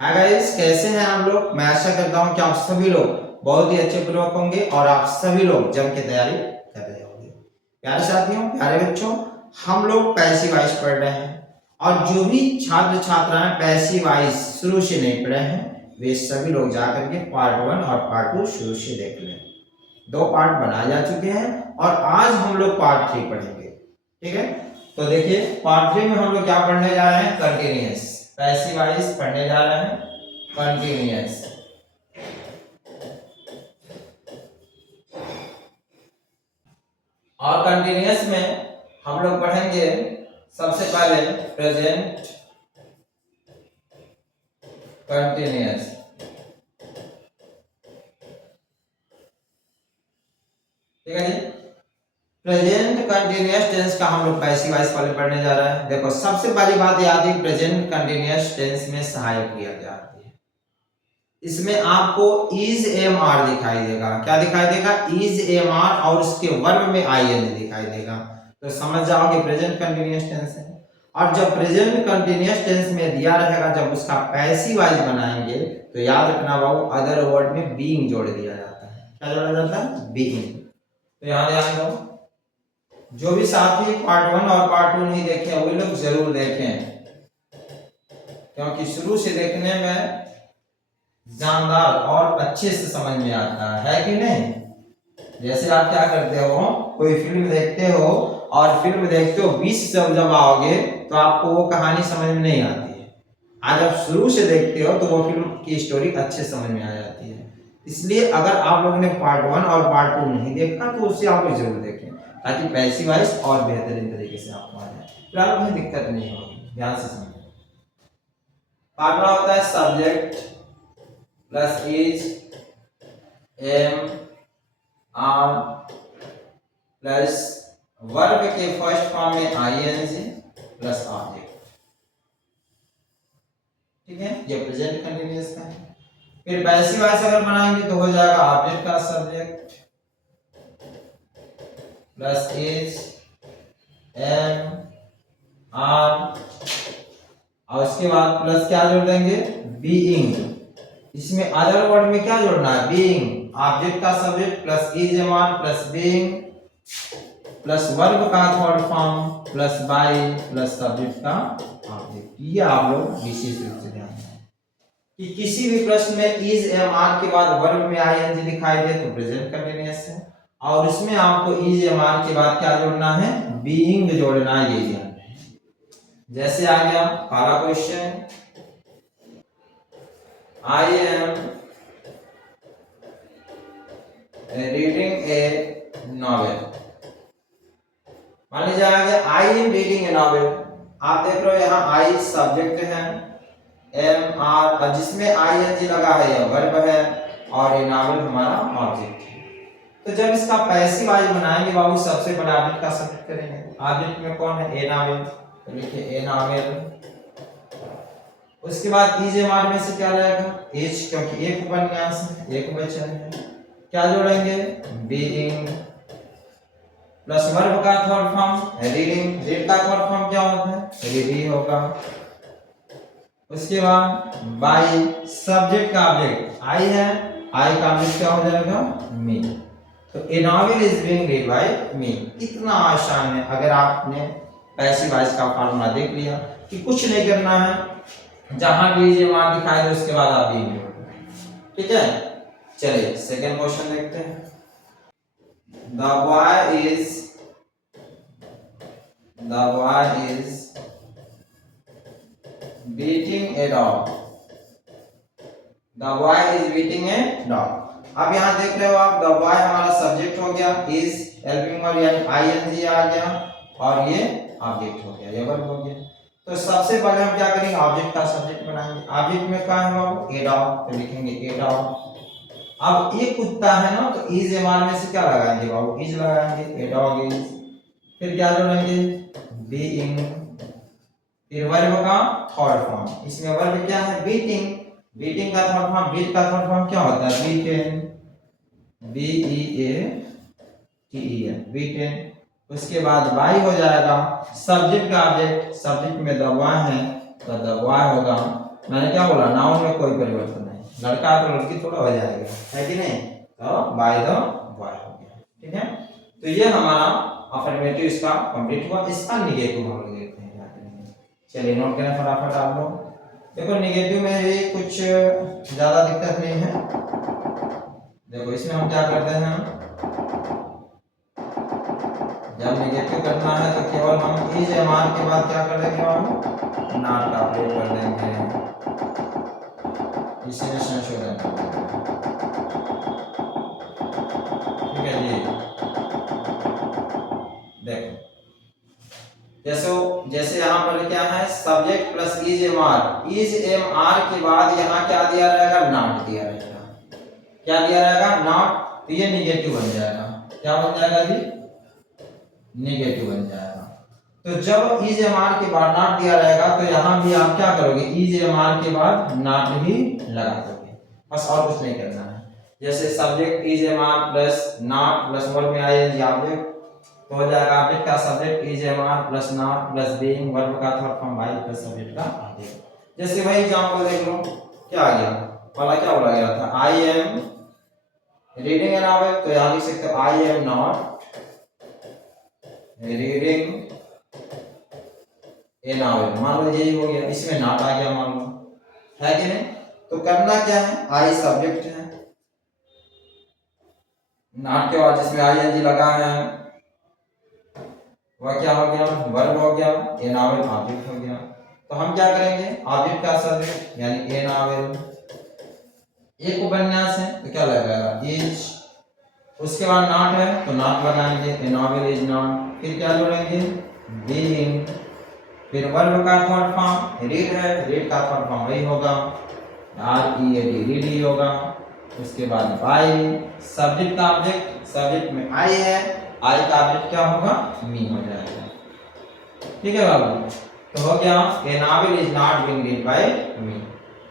Hi guys, कैसे हैं आप लोग। मैं आशा करता हूं कि आप सभी लोग बहुत ही अच्छे पूर्वक होंगे और आप सभी लोग जम के तैयारी कर रहे होंगे। प्यारे साथियों, प्यारे बच्चों, हम लोग पैसिव वॉइस पढ़ रहे हैं और जो भी छात्र छात्राएं पैसिव वॉइस शुरू से नहीं पढ़े हैं वे सभी लोग जाकर के पार्ट 1 और पार्ट 2 शुरू से देख लें। 2 पार्ट बनाए जा चुके हैं और आज हम लोग पार्ट 3 पढ़ेंगे। ठीक है, तो देखिए पार्ट 3 में हम लोग क्या पढ़ने जा रहे हैं, कंटिन्यूअस पैसिव वॉइस पढ़ने जा रहे हैं। कंटिन्यूअस और कंटिन्यूअस में हम लोग पढ़ेंगे सबसे पहले प्रेजेंट कंटिन्यूअस। ठीक है जी, प्रेजेंट कंटिन्यूअस टेंस का हम लोग पैसिव वॉइस वाले पढ़ने जा रहे हैं। देखो सबसे पहली बात याद है, प्रेजेंट कंटिन्यूअस टेंस में सहायक क्रिया क्या आती है। इसमें आपको इज एम आर दिखाई देगा। क्या दिखाई देगा? इज एम आर और उसके वर्ब में आई एन दिखाई देगा, तो समझ जाओगे प्रेजेंट कंटिन्यूअस टेंस है। और जब प्रेजेंट कंटिन्यूअस टेंस में दिया रहेगा, जब उसका पैसिव वॉइस बनाएंगे तो याद रखना बाबू, अदर वर्ड में बीइंग जोड़ दिया जाता है। क्या जोड़ा जाता है? बीइंग। तो यहां ध्यान दो, जो भी साथी पार्ट 1 और पार्ट 2 नहीं देखे वो लोग जरूर देखें, क्योंकि शुरू से देखने में जानदार और अच्छे से समझ में आता है कि नहीं। जैसे आप क्या करते हो, कोई फिल्म देखते हो और फिल्म देखते हो 20 से जब आओगे तो आपको वो कहानी समझ में नहीं आती है। आज आप शुरू से देखते हो तो वो फिल्म की स्टोरी अच्छे समझ में आ जाती है। इसलिए अगर आप लोगों ने पार्ट 1 और पार्ट 2 नहीं देखा तो उसे आप लोग जरूर देखें, ताकि पैसिव वॉइस और बेहतरीन तरीके से आपको आ जाए, फिर आपको कोई दिक्कत नहीं होगी। ध्यान से समझें। पार्ट 1 होता है subject plus is am are plus verb के फर्स्ट फॉर्म में आईएनजी प्लस ऑब्जेक्ट। ठीक है, ये प्रेजेंट कंटिन्यूअस का है। फिर पैसिव वॉइस अगर बनाएंगे तो हो जाएगा ऑब्जेक्ट का subject plus is am are और उसके बाद प्लस क्या जोड़ देंगे? बीइंग। इसमें अदर वर्ड में क्या जोड़ना है? बीइंग। ऑब्जेक्ट का subject plus is am are plus being plus verb का third form plus by plus subject का ऑब्जेक्ट। ये आप लोग विशेष रूप से ध्यान दें कि किसी भी प्रश्न में इज एम आर के बाद वर्ब में आईएनजी दिखाई दे तो प्रेजेंट कंटिन्यूअस है, और इसमें आपको इज एम आर के बाद क्या जोड़ना है? बीइंग जोड़ना है। ये ध्यान रखें। जैसे आ गया पहला question, I am reading A novel. मान लीजिए आ गया I am reading A novel. आप देख रहे हो यहाँ आई सब्जेक्ट है, एम आर और जिसमें आई एन जी लगा है यह वर्ब है और ये नॉवेल हमारा ऑब्जेक्ट है। तो जब इसका पैसिव वॉइस बनाएंगे बाबू, सबसे बड़ा ऑब्जेक्ट का सब्जेक्ट करेंगे। ऑब्जेक्ट में कौन है? ए नॉवेल, तो लिखिए ए नॉवेल। उसके बाद इज एम आर में से क्या रहेगा? एच, क्योंकि एक उपन्यास है, एक वचन है। क्या जोड़ेंगे? बीइंग प्लस वर्ब का थर्ड फॉर्म रीडिंग। रीड का थर्ड फॉर्म क्या होता है? रीडी होगा। उसके बाद बाय सब्जेक्ट का ऑब्जेक्ट आई है, आई का ऑब्जेक्ट क्या हो जाएगा? मी। तो a novel is being read by me. इतना आसान है। अगर आपने पैसिव वॉइस का फॉर्मूला देख लिया कि कुछ नहीं करना है, जहां भी ये मान दिखाई दे उसके बाद आप बीइंग जोड़ दो। ठीक है, चलिए सेकंड क्वेश्चन देखते हैं। The boy is beating a dog. The boy is beating a dog. अब यहाँ देख रहे हो आप, the boy हमारा सब्जेक्ट हो गया, is हेल्पिंग वर्ब यानी ing आ गया और ये ऑब्जेक्ट हो गया, ये वर्ब हो गया। तो सबसे पहले हम क्या करेंगे? ऑब्जेक्ट का सब्जेक्ट बनाएंगे। ऑब्जेक्ट में क्या है बाबू? ए डॉग, तो लिखेंगे ए डॉग। अब एक कुत्ता है ना, तो इज एम आर में से क्या लगाएंगे बाबू? इज लगाएंगे, ए डॉग इज। फिर क्या जोड़ेंगे? बीइंग। फिर वर्ब का थर्ड फॉर्म, इसमें वर्ब क्या है? बीटिंग। बीटिंग का थर्ड फॉर्म, बीट का थर्ड फॉर्म क्या होता है? Beaten, B E A T E N, beaten. उसके बाद बाय हो जाएगा सब्जेक्ट का ऑब्जेक्ट, सब्जेक्ट में द बॉय है तो द बॉय होगा मैंने क्या बोला, नाउन में कोई परिवर्तन नहीं, लड़का तो लड़की थोड़ा हो जाएगा, है कि नहीं, तो बाय द बॉय हो गया। ठीक है, तो ये हमारा अफर्मेटिव इसका कंप्लीट हुआ। इसका निगेटिव हम लोग देखते हैं क्या करेंगे। चलिए नोट करें फटाफट आप लोग। देखो निगेटिव में भी कुछ ज्यादा दिक्कत नहीं है। देखो इसमें हम क्या करते हैं, जब निगेटिव करना है तो केवल हम इज एम आर के बाद क्या कर देंगे, हम नॉट का प्रयोग कर देंगे, इसमें संशोधन कर देंगे। ठीक है जी, देखो जैसे यहाँ पर क्या है, subject plus is am are, is am are के बाद यहाँ क्या दिया रहेगा, नॉट दिया रहेगा। क्या दिया रहेगा, नॉट, तो ये निगेटिव बन जाएगा। क्या बन जाएगा जी, निगेटिव बन जाएगा। तो जब इज एम आर के बाद नॉट दिया रहेगा तो यहाँ भी आप क्या करोगे, इज एम आर के बाद नॉट ही लगा दोगे, बस और कुछ नहीं करना है। जैसे subject is am are plus not plus verb में आईएनजी ऑब्जेक्ट, तो हो जाएगा ऑब्जेक्ट का subject is am are plus not plus being, verb का third form by plus subject का ऑब्जेक्ट। जैसे वही एग्जांपल देख लो, क्या आ गया, पहला क्या बोला गया था, I am reading an novel, तो यहाँ लिख सकते हो I am not reading A novel, मान लो यही हो गया, इसमें नॉट आ गया मान लो, है कि नहीं। तो करना क्या है, आई सब्जेक्ट है, नॉट के बाद जिसमें आईएनजी लगा है वह क्या हो गया, वर्ब हो गया, ए नॉवेल ऑब्जेक्ट हो गया। तो हम क्या करेंगे, ऑब्जेक्ट का सब्जेक्ट यानी ए नॉवेल, एक उपन्यास है तो क्या लगाएगा, इज, उसके बाद नॉट है तो नॉट लगाएंगे, ए नॉवेल इज नॉट, फिर क्या जोड़ेंगे, बीइंग, फिर वर्ब का थर्ड फॉर्म रीड है, रीड का थर्ड फॉर्म वही होगा, R E A D, read ही होगा। उसके बाद बाय, सब्जेक्ट का ऑब्जेक्ट, सब्जेक्ट में आई है, आई का ऑब्जेक्ट क्या होगा, मी हो जाएगा। ठीक है बाबू, तो हो गया, a novel is not being read by me.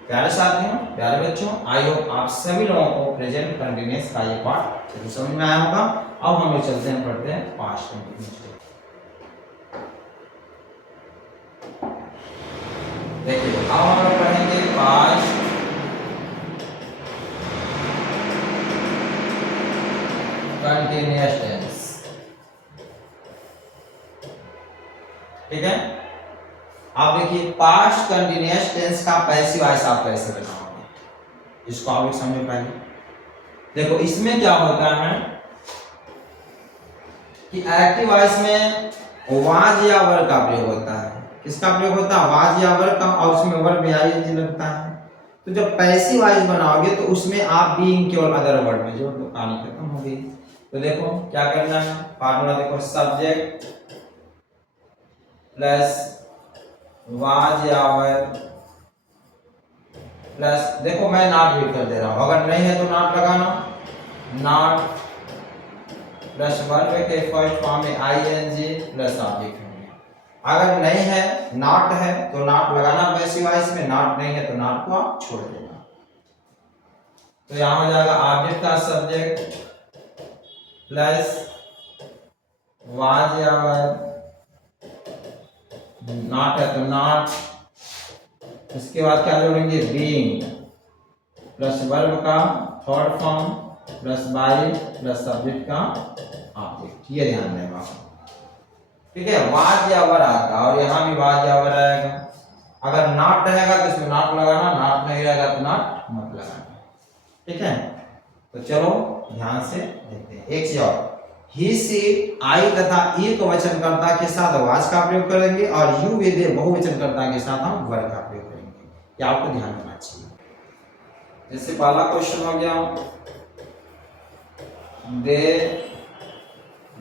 प्यारे साथियों, प्यारे बच्चों, आई होप आप सभी लोगों को प्रेजेंट कंटीन्यूअस का ये पार्ट समझ में आया होगा। अब हम लोग चलते हैं, पढ़ते हैं पास्ट कंटीन्यूअस। देखिए अब हम लोग पढ़ेंगे पास्ट कंटीन्यूअस टेंस। ठीक है, आप देखिए पास्ट कंटीन्यूअस टेंस का पैसिव वॉइस आप कैसे बनाओगे, इसको आप लोग समझो पहले। देखो इसमें क्या होता है कि एक्टिव वॉइस में वाज या वर्ब का प्रयोग होता है। किसका प्रयोग होता है, वाज या वर्ब का, और उसमें वर्ब या आईएनजी लगता है। तो जब पैसिव वॉइस बनाओगे तो उसमें आप बीइंग केवल अदर वर्ड में जोड़ दो, कहानी खत्म हो गई। तो देखो क्या करना है, फार्मूला देखो, सब्जेक्ट प्लस वाज या वर्ब प्लस, देखो मैं नॉट भी कर दे रहा हूं, अगर नहीं है तो नॉट लगाना, नॉट प्लस वर्ब के फर्स्ट फॉर्म में आईएनजी प्लस ऑब्जेक्ट हो गया। अगर नहीं है, नॉट है तो नॉट लगाना पैसिव वॉइस में, नॉट नहीं है तो नॉट को आप छोड़ देना। तो यहां हो जाएगा ऑब्जेक्ट का सब्जेक्ट प्लस वाज या वर्ब, नॉट है तो नॉट, इसके बाद क्या जोड़ेंगे, बीइंग प्लस वर्ब का third form plus by plus subject का ऑब्जेक्ट, ये ध्यान देना। ठीक है, वाज या वर आता और यहाँ भी वाज या वर आएगा। अगर नॉट रहेगा तो इसमें नॉट लगाना, नॉट नहीं रहेगा तो नॉट मत लगाना। ठीक है, तो चलो ध्यान से देखते हैं। एक चीज और, ही सी आई तथा एक वचनकर्ता के साथ वाज का प्रयोग करेंगे और यू वे दे बहुवचनकर्ता के साथ हम वर का प्रयोग करेंगे, ये आपको ध्यान रखना चाहिए। जैसे पहला क्वेश्चन हो गया, दे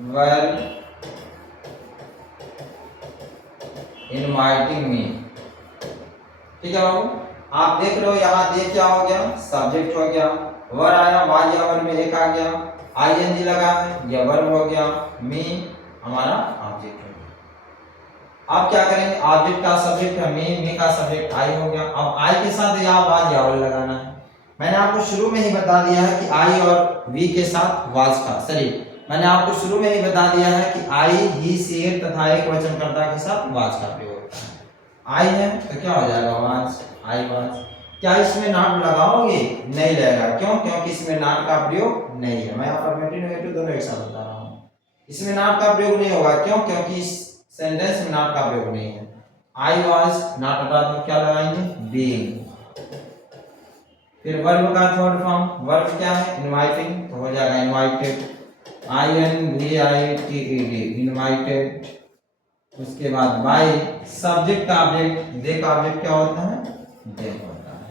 वर इनवाइटिंग मी। ठीक है बाबू, आप देख रहे हो यहाँ दे क्या हो गया, सब्जेक्ट हो गया, वर आया, वाज या वर में एक आ गया, आईएनजी लगा है, यह वर्ब हो गया, मी हमारा ऑब्जेक्ट हो गया। अब क्या करेंगे, ऑब्जेक्ट का सब्जेक्ट है मी का सब्जेक्ट आई हो गया। अब आई के साथ या वाज या वर लगाना है। मैंने आपको शुरू में ही बता दिया है कि आई और वी के साथ वाज का, सॉरी मैंने आपको शुरू में ही बता दिया है कि आई, ही, सी तथा एक वचनकर्ता के साथ वाज का प्रयोग होता है। आई है तो क्या हो जाएगा वाज, आई वाज। क्या इसमें नॉट लगाओगे? नहीं लगेगा। क्यों? क्योंकि इसमें नॉट का प्रयोग नहीं है। मैं अफर्मेटिव नेगेटिव दोनों एक साथ बता रहा हूँ। इसमें नॉट का प्रयोग नहीं होगा। क्यों? क्योंकि इस सेंटेंस में नॉट का प्रयोग नहीं है। आई वाज नॉट हटा तो क्या लगाएंगे? बीइंग। फिर वर्ब का थर्ड फॉर्म, वर्ब क्या है? इनवाइटिंग, तो हो जाएगा इनवाइटेड, INVITED, इनवाइटेड। उसके बाद बाय, सब्जेक्ट का ऑब्जेक्ट, दे का ऑब्जेक्ट क्या होता है? देम होता है।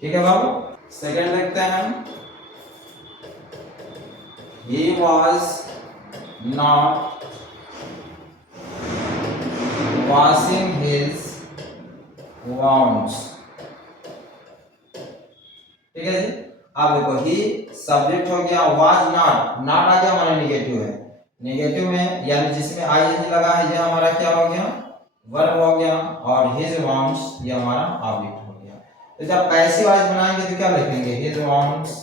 ठीक है बाबू। सेकंड देखते हैं हम। He was not washing his wounds। ठीक है जी। अब देखो ही सब्जेक्ट हो गया, वाज नॉट, नॉट आ गया हमारा नेगेटिव है। नेगेटिव में यानी जिसमें आईएनजी लगा है, ये हमारा क्या हो गया? वर्ब हो गया। और हिज वांट्स ये हमारा ऑब्जेक्ट हो गया। तो जब पैसिव वॉइस बनाएंगे तो क्या लिखेंगे? His wants.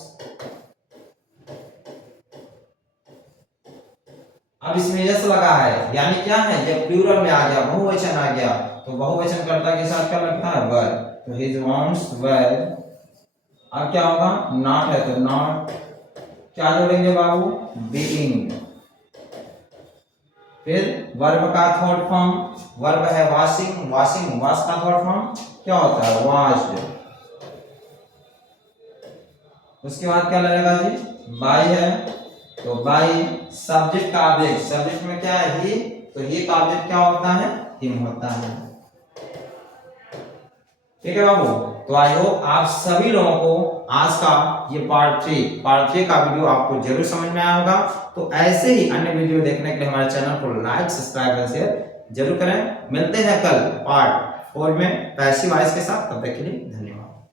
अब इसमें यस लगा है, यानी क्या है? जब प्लूरल में आ गया, बहुवचन आ गया, तो बहुवचन कर्ता के साथ क्या लगता है? वर। तो हिज वांट्स वर। अब क्या होगा? नॉट है तो नॉट, क्या जोड़ेंगे बाबू? बीइंग। फिर वर्ब का थर्ड फॉर्म, वर्ब है वॉशिंग, वॉशिंग, वॉश का थर्ड फॉर्म क्या होता है? वॉश्ड। उसके बाद क्या लगेगा जी? बाय है, तो बाय सब्जेक्ट का ऑब्जेक्ट, सब्जेक्ट में क्या है? ही, तो ही का ऑब्जेक्ट क्या होता है? हिम होता है। ठीक है बाबू। तो आई होप आप सभी लोगों को आज का ये पार्ट 3 का वीडियो आपको जरूर समझ में आया होगा। तो ऐसे ही अन्य वीडियो देखने के लिए हमारे चैनल को लाइक, सब्सक्राइब और शेयर जरूर करें। मिलते हैं कल पार्ट 4 में पैसिव वॉइस के साथ। तब तक के लिए धन्यवाद।